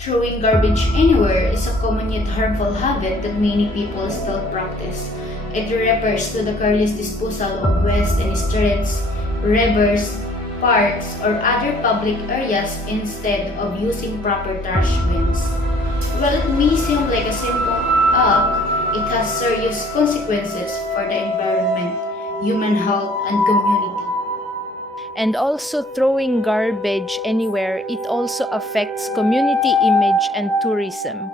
Throwing garbage anywhere is a common yet harmful habit that many people still practice. It refers to the careless disposal of waste in streets, rivers, parks, or other public areas instead of using proper trash bins. While it may seem like a simple act, it has serious consequences for the environment, human health, and community. And also throwing garbage anywhere, it also affects community image and tourism.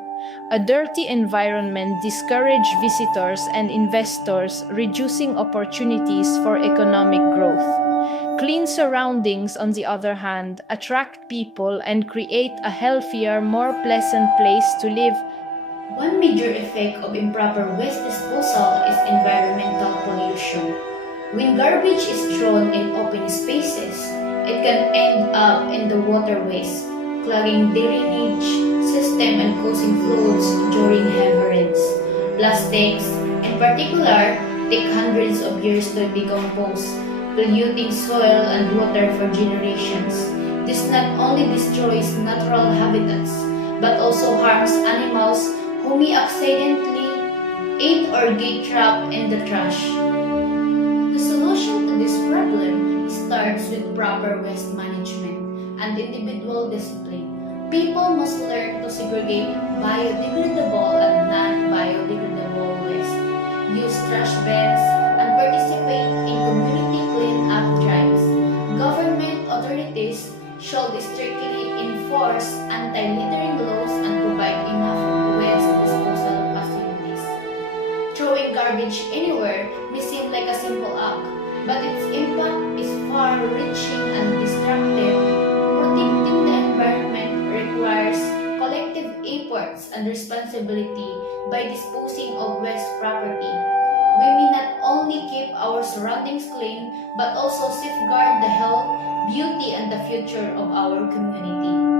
A dirty environment discourages visitors and investors, reducing opportunities for economic growth. Clean surroundings, on the other hand, attract people and create a healthier, more pleasant place to live. One major effect of improper waste disposal is environmental pollution. When garbage is thrown in open spaces, it can end up in the waterways, clogging drainage system and causing floods during heavy rains. Plastics, in particular, take hundreds of years to decompose, polluting soil and water for generations. This not only destroys natural habitats, but also harms animals who may accidentally eat or get trapped in the trash. The solution to this problem starts with proper waste management and individual discipline. People must learn to segregate biodegradable and non-biodegradable waste, use trash bins, and participate in community clean-up drives. Government authorities should strictly enforce anti-littering laws and provide enough waste disposal facilities. Throwing garbage anywhere may seem like a simple act, but its impact is far-reaching and destructive. Protecting the environment requires collective efforts and responsibility by disposing of waste property. We may not only keep our surroundings clean, but also safeguard the health, beauty, and the future of our community.